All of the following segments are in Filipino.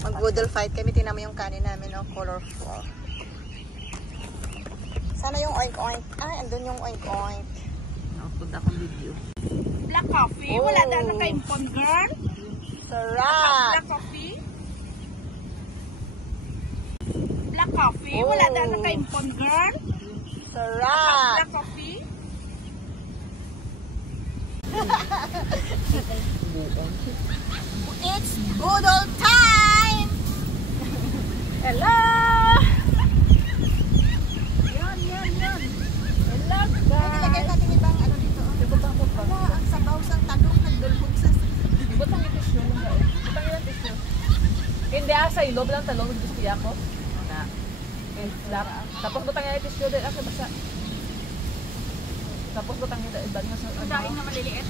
Mag-boodle fight kami. Tingnan mo yung kanin namin, oh, colorful. Sana yung oink-oink. Ay, andun yung oink-oink. Nakapunta akong video. Black coffee. Oh. Wala na naka-impon, girl. Sarap! Black coffee. Black coffee. Oh. Wala na naka-impon, girl. Sarap! Black coffee. It's boodle time! Hello! Yan. Hello, Nilagay guys. natin ibang ano dito. Wala, ang sabaw sa tanong nagdulhog sa... Butang yung tissue. Butang yung tissue. Hindi sa ilo. Bilang talong. Gusto ko. Na. Tapos butang yung tissue. Dahil ako basa. Tapos butang yung iba nga sa... Daing na maliliit.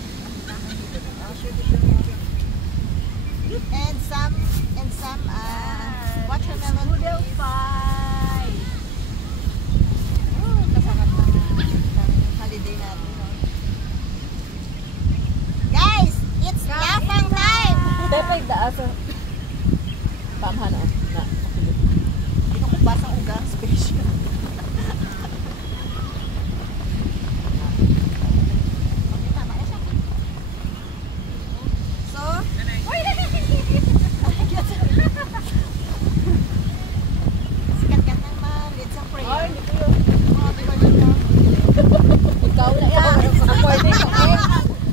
And some watermelon. Boodle fight. Kasarap ng holiday natin. No? Guys, it's lapang time! Dapat daas sa... Pamahan na. Hindi ko basang ugang special.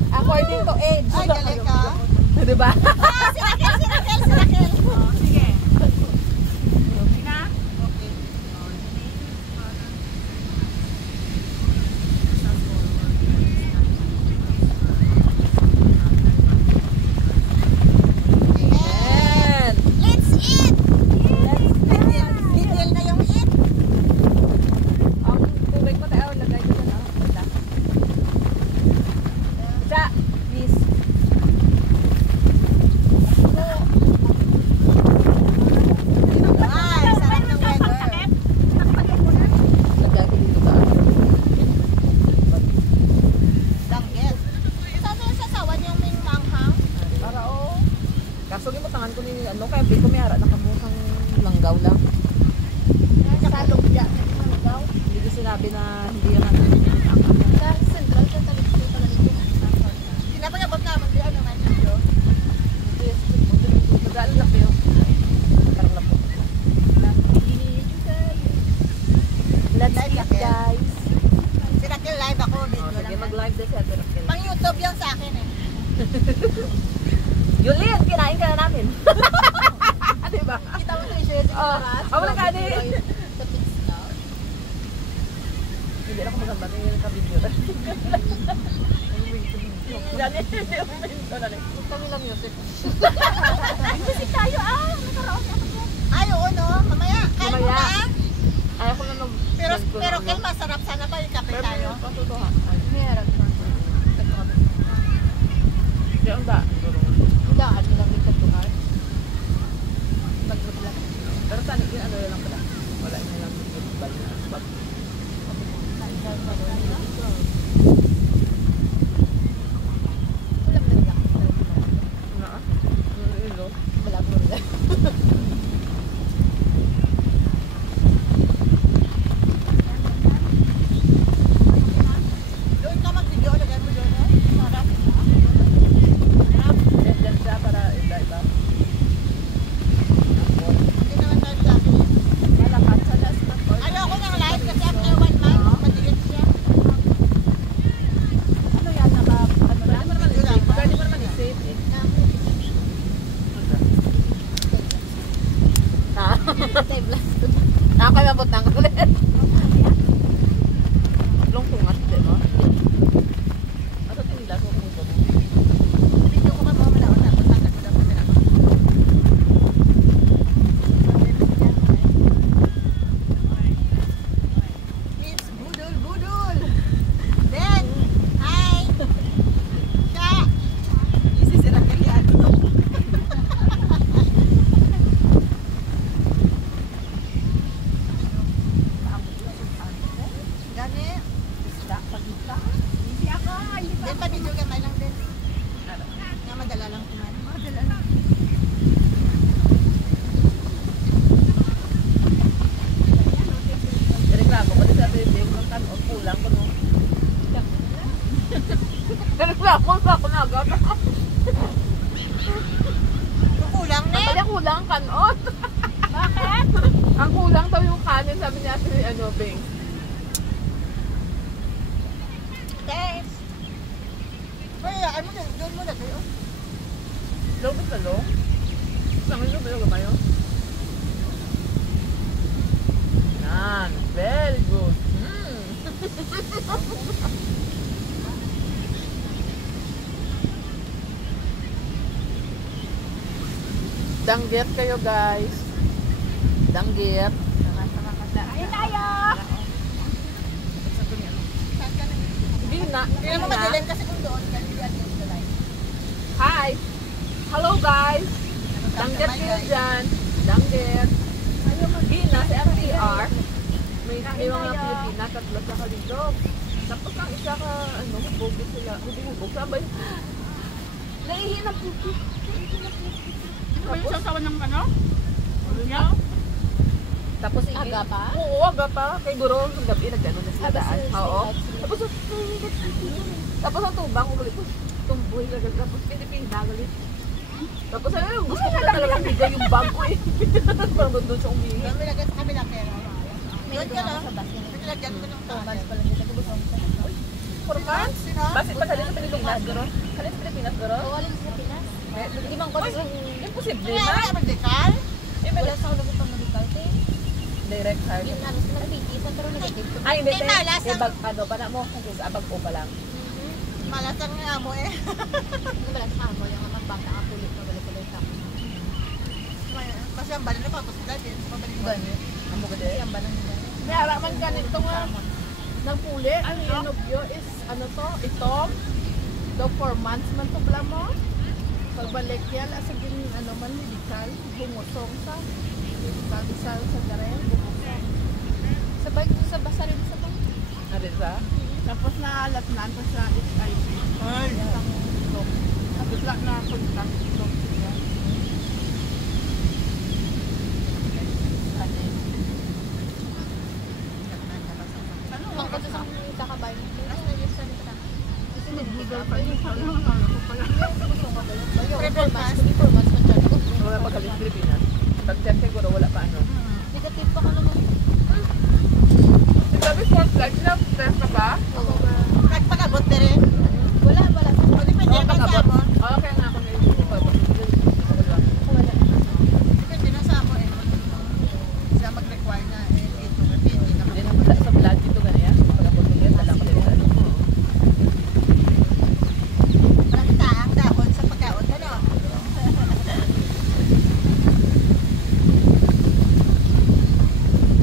According to age. Ay, galing ka. Diba? Si Raquel. Oh, sige. Okay na? Okay. And Let's eat! Detail na yung eat. ang tubig mo tayo, lagay ko na. Sa, please. Ay, sarap ng weather. Lagay ko dito ba? Danggit. Saan yung sasawan yung may manghang? Para o. Kaso mo tangan ko ni ano, kaya ko may ara nakamukhang langgaw lang. Kasalog dyan. Mangaw. Hindi ko sinabi na hindi yan ang Sa central, sa talit ko pala nito. Pinapagabot naman di ano man ito. Nag-aalam na kayo. Parang na po. Let's Eat, guys. Si Raquel live ako, video Oh, sige, lang. mag-live din si Ate Raquel. Pang YouTube yan sa akin eh. Yulin, kinain ka na namin. Diba? Kita mo yung shirt yung oras. Ako na kani. Sa pits now. Hindi na ako maganda na yung ka-video. Dali, hindi ako minto na rin. Kami lang music. Music tayo, nagkaroon niya ako. Ay, oo no. Mamaya. Kain mo Mamaya. na. Ay, ako na nag... Pero Kel, masarap sana ba yung kape tayo? Patutuha. Meron. Hindi, ang da. Daan mo lang yung katuhan. Pero saan, yun ano lang pala. Wala na lang yung bal na spot. Wala mo lang. Na? Ano ilo? Wala mo lang. Doon ka mag-video, lagay mo doon. Sarap. Diyan siya para iba-iba. Hindi naman tayo sa akin. Malakas sa last na po. Ayoko ng live kasi after 1 month, madilit siya. Ano yan? Ano lang? Pwede mo naman i-save eh. Time last. Nakakayabot ng ulit. Long tungat, di ba? Ano tinila ko kung ito mo? Video ko pa mga malaon na. Pagkakas ko dapat sila. It's budol. Then, hi! Ka! Easy si Raquel yan. Gani. Hindi ako. Then, pa-video gamay lang din. Nga madala lang kuman. Madala lang. Tapos ako nagat. Kulang na. Kaya kulang ang kanon. Bakit? Ang kulang daw yung kanin, sabi niya si Bing. Guys. Kaya, ano din, doon mo na kayo. Lobit na lo? Saan yung lobit na kayo? Yan, very good. Danggit kayo guys. Danggit. Ayun tayo! Hindi na. Kaya mo madilim kasi kung doon, kasi yan yung tulay. Hi! Hello guys! Danggit kayo dyan. Danggit. Gina sa MTR. May mga Pilipina, tatlo sa kalidog. Tapos ang isa ka, hubog sila. Hubog. Sabay. Naihin ang puti. Ano ba yung sasawa ng ano? Niya? Tapos Aga pa? Oo, aga pa. Kay Guro, ng gabi, nagano na sila daan. Oo. Tapos, tapos ang tubang, ulit ko, tumboy, gagal. Tapos Pilipina, galit. Tapos ano yung gusto ko na talaga bigay yung bag ko eh. Parang doon siya umihi. Doon mo lagay sa kabila kaya. Doon ka lang. Sa bus. Nilagyan ko ng tagal. For months? Sino? Bakit pa sa Pilipinas, Guro? Kali sa Pilipinas, Guro? Wala sa Pinas. Hindi man ko sa Imposible Kaya ba? wala mag-dekal? wala sa ulo pang medical team. Direct hard. Yun ano sa nagbigisan pero negative. Ay, hindi. Hindi, malas ang- Bag, ano, pa na mo? Abag ko pa lang. Malasang nga mo eh. Hindi ba lang sa amo yung magbangka ang pulit na balik-balik ka. Kasi ang bala na patos sila din. Pabalik mo. Ang buka din. Yan ba nang May araman ganito nga. Ng puli, ang inobyo is, ano to, itong. Daw 4 months man to bala mo. Pagbalik yan, asagin, ano man, medikal, bungusong sa. Medikal sa garen, bungusong. sa bike sa basa rin sa bang. Ano sa? Tapos naalat na ito sa HIV. Ay. Tapos lang na contact ito. Ang kasi sa kakabay mo. Kasi nag-google pa yun. Ano ko pala. Prepared pass? 4 months na dyan. Wala pa galing Pilipinas. Pag-check siguro, wala pa ano. Negative pa ka naman. Di ba before flight na, test ka ba? Nagpakabot na rin. Wala. O, depende Oo, naman sa pag-abot. mo. Oo, kaya nga ako ngayon. Wala. Depende na sa mo eh. Siya mag-require na eh. Ito kasi hindi naman. Hindi naman sa vlog dito ganyan. Pag-abot ko yan, alam ko din sa ano. Parang taang dahon sa pagkaon. Ano?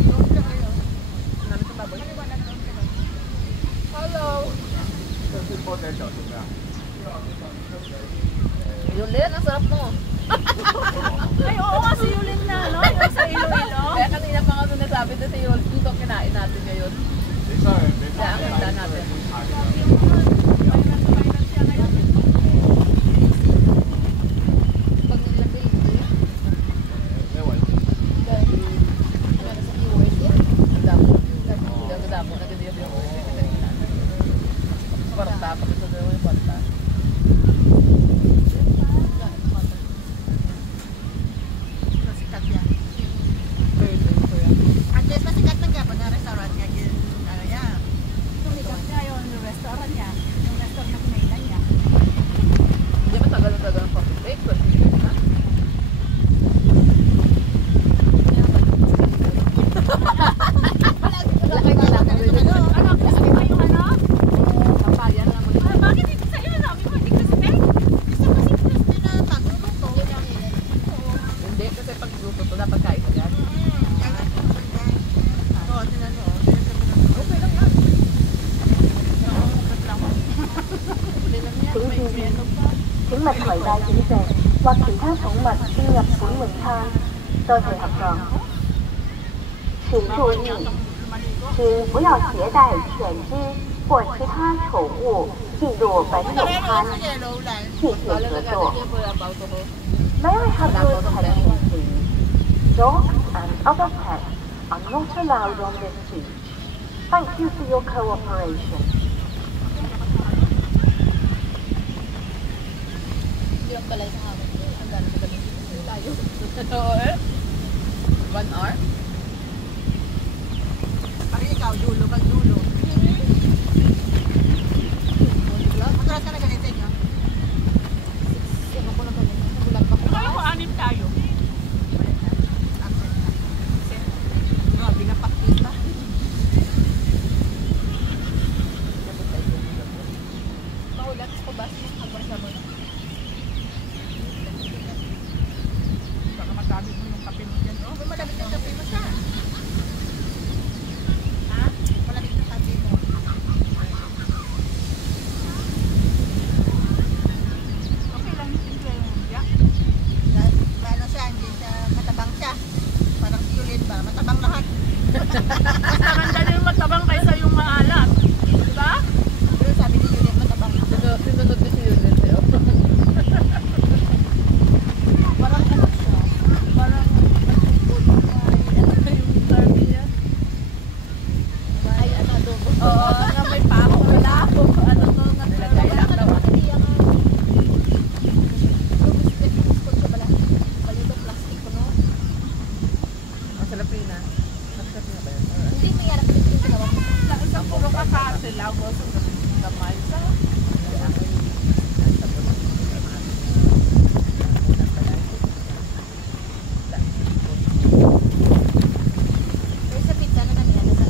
Doon lang kayo. Namin sa baboy. Hello! Yulin, ang sarap mo. Ay, oo nga si Yulin na, no? Yung sa Iloilo. Kaya kanina pa nga sinasabi na sa Yulin, dito ang kinain natin ngayon. Kaya ang ganda natin. Pag nilagay ito yan. Ano na sa keyword yan? Ang damo. Ang damo na ganyan yung kwarta. Kapit sa dalawa yung kwarta. Masikat yan. Pwede. At least masikat na gapon na restaurant nga. Ano yan? Tumigas niya yung restaurant niya. Yung restaurant na kinailan niya. Hindi ba tagal ang coffee break? But hindi na. Wala kayo na lang. Ano? Kasi pa yung ano? Kampaya na lang ulit. Ah, bakit dito sa iyo namin mo? Hindi kasi pek? Gusto kasi crispy na pagluto. Yun ang yun. Hindi, kasi pag luto to na pagkain mo yan. Oo, tinan mo. Okay lang yan. Hindi lang yan. May menu pa. 請勿攜帶小食或其他寵物進入本泳灘，多謝合作。請注意，請不要攜帶犬只或其他寵物進入本泳 Pero 灘， sa yellow lang. 謝謝 Lalo 合 na 作。 ganyan po yung about to. May I have your attention, please? Dogs and other pets are not allowed on this beach. Thank you for your cooperation. ulat ko ba sa mo? Baka magamit mo yung kape mo dyan, no? Malamig ng kape mo siya. Ha? Malamig ng kape mo. Okay lang yung simple yung lumpia. Ano siya, hindi siya, matabang siya. Parang violin ba? Matabang lahat. Mas maganda din yung matabang kaysa yung maalat. Diba? Pero sabi ni Juliet, matabang. Sinunod ko si Yulin sa'yo. Parang ano siya? Parang Yung Barbie niya. Ay, ano, adobo. Oo, na may pako. Wala ako. Ano to, Nilagay lang daw. Ang sarap yun ah. Ang sarap nga ba yun? Hindi mo yan, yung ginawa mo. Isang puro kakate lang. Gusto mo gamay sa... Pero sa pizza na namin, ano sa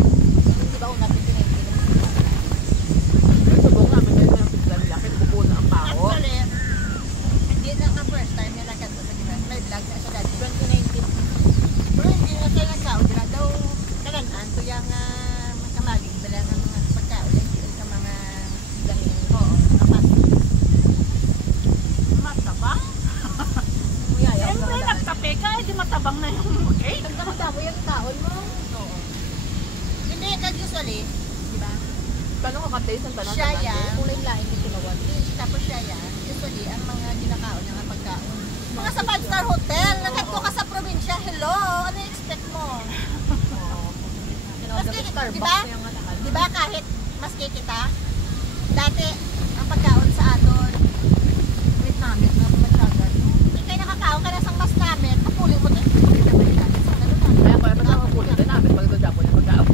di ba una pizza na yung Pero subong nga, may ganyan ang pizza nila. Kinukupo na ang pao. Actually, hindi na ang first time nila kanta sa Gilas. May vlog na siya dati. 2019. Pero hindi na siya nagkaon. Bila daw kalanan. So yung magkamalig. Bila nga mga pagkaon. Sa mga dahil. Oo. Napas. Matabang? Muyaya. Siyempre, nagtape ka, hindi matabang na yung cake. Nagdamo yung kaon mo. Oo. Hindi, kag usually, di ba? Paano ka ka-taste ang tanong? Siya yan. kulay laing yung tinawag. Tapos siya yan. Usually, ang mga ginakaon ng pagkaon. Mga sa 5-star hotel. Nagkatko ka sa probinsya. Hello, ano yung expect mo? Maski, di ba? Di ba kahit maski kita, dati ang pagkaon sa aton, wait namin, na magsagad. Hindi kayo nakakaon ka na sang mas namin, kapuli mo din. Kaya kaya pa naman kulit na namin pag doon Japon yung pagkaon.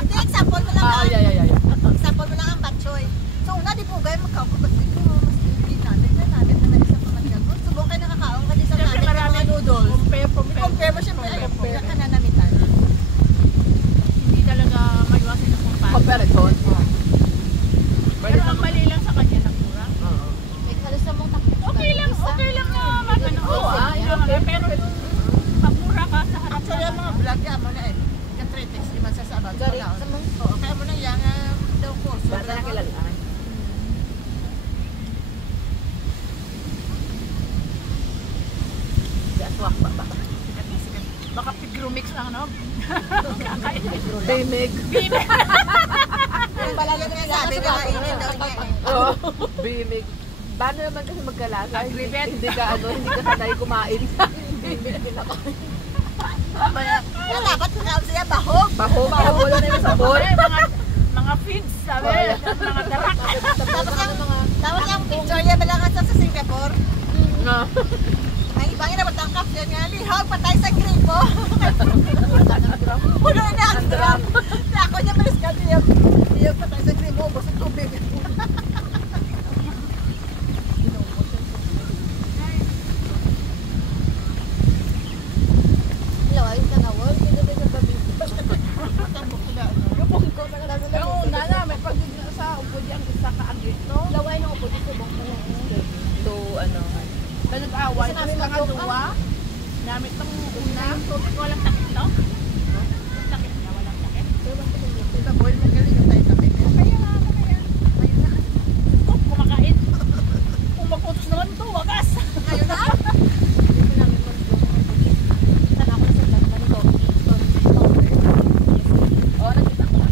Hindi, example mo lang. Ah, yeah. Example mo lang ang batchoy. So, una, di po kayo magkaon ko, ba't dito mo, mas hindi namin na isa pa magkaon. Subong kayo nakakaon ka din sa Siyempre, namin ng marami mga noodles. Compare. Compare mo siyempre, ay, ka na namitan. Hindi talaga maiwasan yung kumpara. Comparison. Pero ang mali lang sa kanya, nagmura. Oo. May halos na mong takot. Okay lang na magano. Oo, Pero pagmura ka sa harap Actually, ang mga vlog niya mo na eh. Katritex, di man sa sabag. Gari, sa mga. Oo, kaya mo na yan, daw course. Basta na kilalaan. Gaswak ba ba? Sikat. Baka pigrumix lang, no? Bimig. Yung pala yung sabi na kainin daw niya eh. Oo. Bimig. Paano naman kasi magkalasa? Agribet. Hindi ka sanay kumain. Bimig kinakain. Kaya dapat kakaon siya bahog. Baho, wala na yung sabon. Mga feeds, sabi. Mga darak. Tapos yung picture niya balangan sa Singapore. No. Ang ibang ina matangkap yan nga, lihag patay sa gripo. Puno na ang drum. Ako niya malis ka lihag patay sa gripo, busog tubig. Hello, ayun ka na. World, hindi na sa babi. Pero una na, may pag sa upo diyang isa ka agit, no? Laway ng upo dito bang ka na. To ano. Nag-away, Kasi namin tapos mag-joke, pangaduwa. Namit ng una. Tubig, walang takit, no? Walang takit niya, walang takit. Ito boy, magaling yung tayo kami. Kaya nga, ayun na. Oh, kumakain. Kung magputos naman to, wagas. Ngayon na. Dito namin mag-joke. Sana ako na sa vlog na ni Coffee. Oo, nakita ko lang.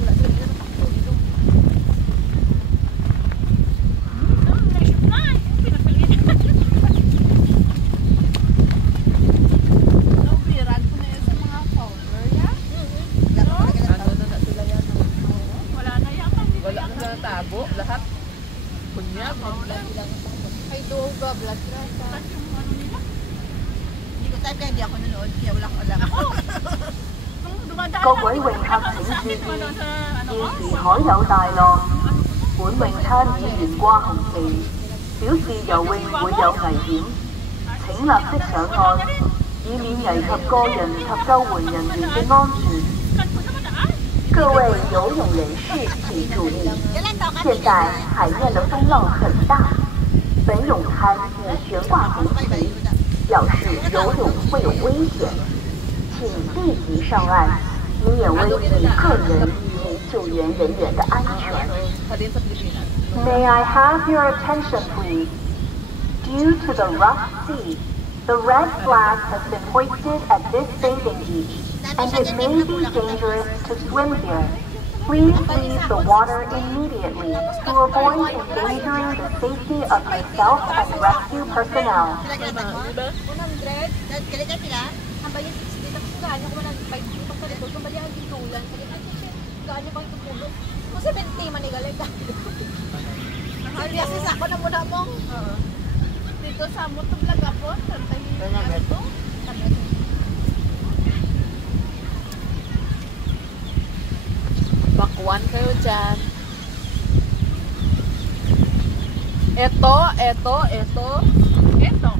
Wala sila dito natakbo dito. Naisip na, pinapiliin. Naubiran ko na yun sa mga cover, ya? Ano na sila yan? Wala na yata, hindi na Wala yata. na tabo. Lahat. Kunyag. Ay, doga, blood pressure. Lahat yung ano nila. Hindi ko type kaya hindi ako nanood, kaya wala ko alam. Nung dumadaan 各 lang, 位 di 泳 ba 客請 nakakasabi 注 ko 意， doon sa ano 現 ko? 時海有大浪，本泳灘已懸掛紅旗，表示游泳會有危險，請立即上岸，以免危及個人及救援人員嘅安全。 Kan ko naman daan. 各位游泳人士请注意， Kailan daw 现在海面的风浪很大，本泳滩已悬挂红旗，表示游泳会有危险，请立即上岸，以免危及个人及救援人员的安全。 Sa din sa Pilipinas. May I have your attention, please? Due to the rough sea, the red flag has been hoisted at this bathing beach, and it may be dangerous to swim here. Please leave the water immediately to avoid endangering the safety of yourself and rescue personnel. Pinagkatan mo? 100. Kailan ka sila? Ang bayan 60 tapos gaano ko 105 dito pa dito kumbalian ang titulan kasi ay shit gaano bang tutulog mo 70 manigalig ka kasi ako na muna mong Dito sa Motoblag ako, santahin ko. Bakwan kayo dyan. Ito. Ito.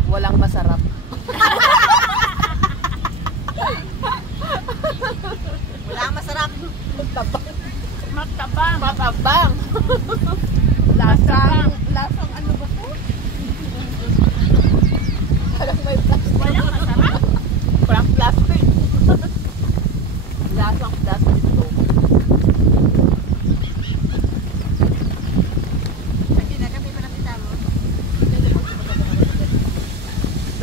Walang masarap. Wala kang masarap. Magtabang. Matabang. Lasang. lasang ano ba to? Parang may plastic. Walang masarap. Parang plastic. Lasang plastic to. Hindi na kami malapit mo.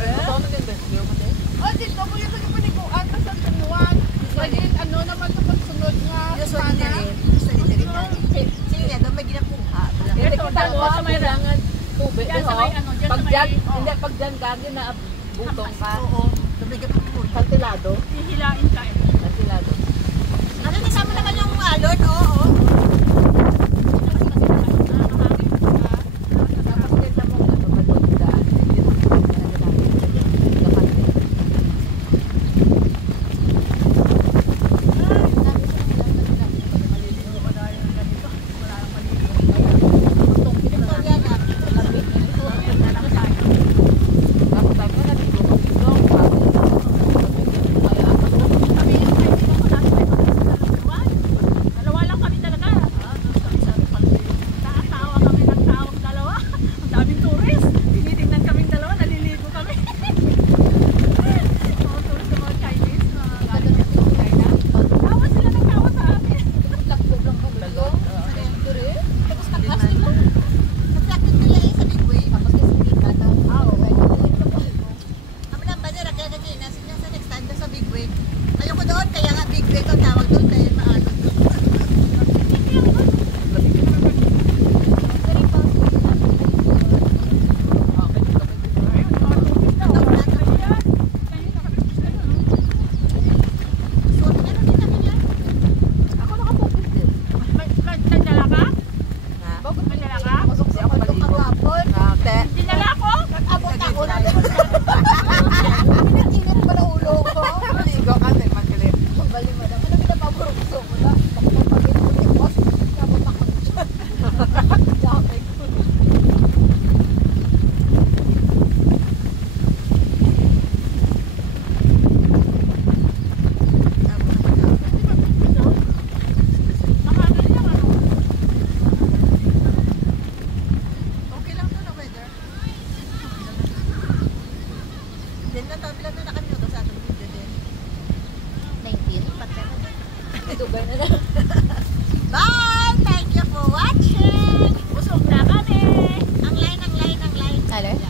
Pero ito maganda siya mo din. Oh, dito mo yung paniguan ka sa tunuan. Pwede ano naman sa pagsunod nga Solidarity. Sige nga, doon may ginakuha. Hindi Ito, kita dalawa sa may kailangan tubig. Diyan sa may ano, diyan Pag sa may- dyan, oh. hindi, pag dyan gagawin na butong ka. Oo. Doon may ginakuha. Kantilado. Hihilain ka eh. Kantilado. Ano, nisama naman yung alon? Oo. Tapos kita mo ano ba doon daan. Dalawa lang kami talaga. Nakatawa kami ng tawag dalawa. Ang daming tourist. Tinitingnan kaming dalawa, naliligo kami. Mga tourist ng mga Chinese na galing sa China. Tawa sila ng tawa sa amin. Nag-practice nila eh sa big wave. Ang lang ba nila, kaya kanina, sa next time doon sa big wave. Ayoko doon, kaya nga big wave ang tawag doon dahil maanod doon. So, meron din kami yan. Ako nakapokus din. May dala ka? Ha? May dala ka? Kasi ako maligo. Te. Dinala ko? Abot ako na. Init pala ulo ko. Maligo ka din, magalit. Bali mo naman, ang pinapaburukso mo na. Bakit pagin mo ni boss, kapag ako dyan. Dami ko. Makanan lang ano? Okay lang to na weather. Then na to, bilang na kami doon sa atong video din. 19, patay na. Dugay na lang. Bye! Thank you for watching! Busog na kami! Ang line. Ano?